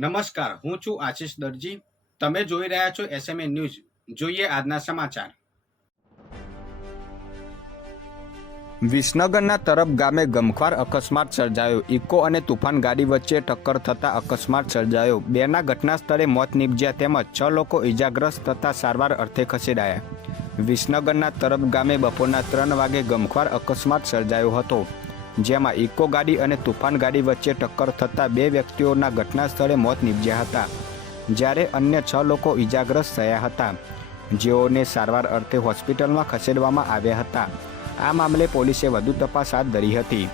નમસ્કાર, હું છું આશીષ દરજી. તમે જોઈ રહ્યા છો એસએમએ ન્યૂઝ જોઈએ આજના સમાચાર. વિસનગરના તરફ ગામે ગમખ્વાર અકસ્માત સર્જાયો. ઇકો અને તુફાન ગાડી વચ્ચે ટક્કર થતા અકસ્માત સર્જાયો. બેના ઘટના સ્થળે મોત નીપજ્યા તેમજ છ લોકો ઇજાગ્રસ્ત થતા સારવાર અર્થે ખસેડાયા. વિસનગરના તરફ ગામે બપોરના ત્રણ વાગે ગમખ્વાર અકસ્માત સર્જાયો હતો. જેમાં ઇકો ગાડી અને તુફાન ગાડી વચ્ચે ટક્કર થતાં બે વ્યક્તિઓના ઘટના સ્થળે મોત નીપજ્યા હતા, જ્યારે અન્ય છ લોકો ઇજાગ્રસ્ત થયા હતા. જેઓને સારવાર અર્થે હોસ્પિટલમાં ખસેડવામાં આવ્યા હતા. આ મામલે પોલીસે વધુ તપાસ હાથ ધરી હતી.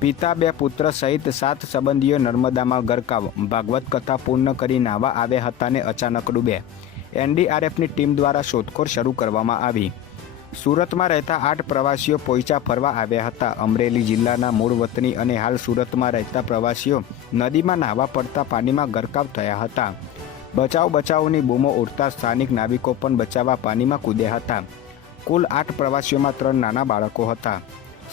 પિતા, બે પુત્ર સહિત સાત સંબંધીઓ નર્મદામાં ગરકાવ ભાગવત કથા પૂર્ણ કરી નાહવા આવ્યા હતા ને અચાનક ડૂબે એનડીઆરએફની ટીમ દ્વારા શોધખોળ શરૂ કરવામાં આવી. સુરતમાં રહેતા આઠ પ્રવાસીઓ પોઈચા ફરવા આવ્યા હતા. અમરેલી જિલ્લાના મૂળ વતની અને હાલ સુરતમાં રહેતા પ્રવાસીઓ નદીમાં નાહવા પડતા પાણીમાં ગરકાવ થયા હતા. બચાવ બચાવની બૂમો ઉડતા સ્થાનિક નાવિકો પણ બચાવવા પાણીમાં કૂદ્યા હતા. કુલ આઠ પ્રવાસીઓમાં ત્રણ નાના બાળકો હતા.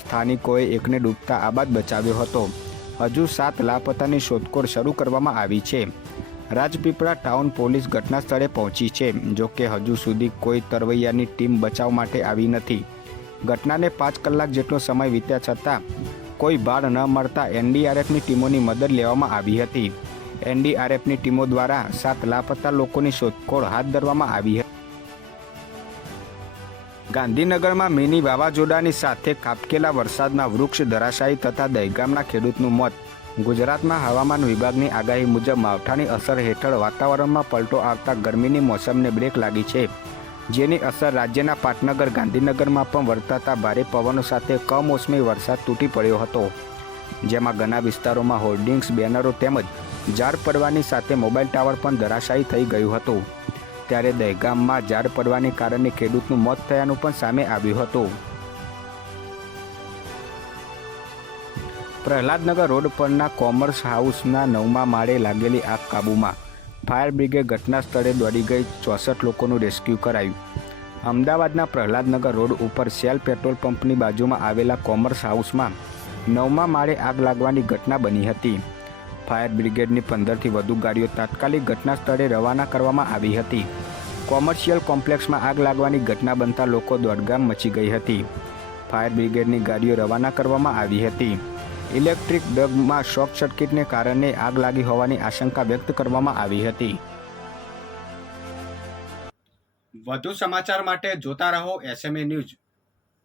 સ્થાનિકોએ એકને ડૂબતા આબાદ બચાવ્યો હતો. હજુ સાત લાપતાની શોધખોળ શરૂ કરવામાં આવી છે. રાજપીપળા ટાઉન પોલીસ ઘટના સ્થળે પહોંચી છે. જો કે હજુ સુધી કોઈ તરવૈયાની ટીમ બચાવ માટે આવી નથી. ઘટનાને પાંચ કલાક જેટલો સમય વીત્યા છતાં કોઈ ભાડ ન મળતા એનડીઆરએફની ટીમોની મદદ લેવામાં આવી હતી. એનડીઆરએફની ટીમો દ્વારા સાત લાપતા લોકોની શોધખોળ હાથ ધરવામાં આવી હતી. ગાંધીનગરમાં મિની વાવાઝોડાની સાથે કાપકેલા વરસાદના વૃક્ષ ધરાશાયી તથા દહેગામના ખેડૂતનું મોત ગુજરાતમાં હવામાન વિભાગની આગાહી મુજબ માવઠાની અસર હેઠળ વાતાવરણમાં પલટો આવતા ગરમીની મોસમને બ્રેક લાગી છે, જેની અસર રાજ્યના પાટનગર, ગાંધીનગરમાં પણ વર્તાતા ભારે પવનો સાથે કમોસમી વરસાદ તૂટી પડ્યો હતો. જેમાં ઘણા વિસ્તારોમાં હોર્ડિંગ્સ, બેનરો તેમજ ઝાડ પડવાની સાથે મોબાઈલ ટાવર પણ ધરાશાયી થઈ ગયું હતું. ત્યારે દહેગામમાં ઝાડ પડવાને કારણે ખેડૂતનું મોત થયાનું પણ સામે આવ્યું હતું. પ્રહલાદનગર રોડ પરના કોમર્સ હાઉસના નવમા માળે લાગેલી આગ કાબૂમાં ફાયર બ્રિગેડ ઘટના સ્થળે દોડી ગઈ ચોસઠ લોકોનું રેસ્ક્યુ કરાયું. અમદાવાદના પ્રહલાદનગર રોડ ઉપર સેલ પેટ્રોલ પંપની બાજુમાં આવેલા કોમર્સ હાઉસમાં નવમા માળે આગ લાગવાની ઘટના બની હતી. ફાયર બ્રિગેડની પંદરથી વધુ ગાડીઓ તાત્કાલિક ઘટના સ્થળે રવાના કરવામાં આવી હતી. કોમર્શિયલ કોમ્પ્લેક્સમાં આગ લાગવાની ઘટના બનતા લોકો દોડગામ મચી ગઈ હતી. ફાયર બ્રિગેડની ગાડીઓ રવાના કરવામાં આવી હતી. ઇલેક્ટ્રિક ડગમાં શોર્ટ સર્કિટને કારણે આગ લાગી હોવાની આશંકા વ્યક્ત કરવામાં આવી હતી. વધુ સમાચાર માટે જોતા રહો એસએમએ ન્યૂઝ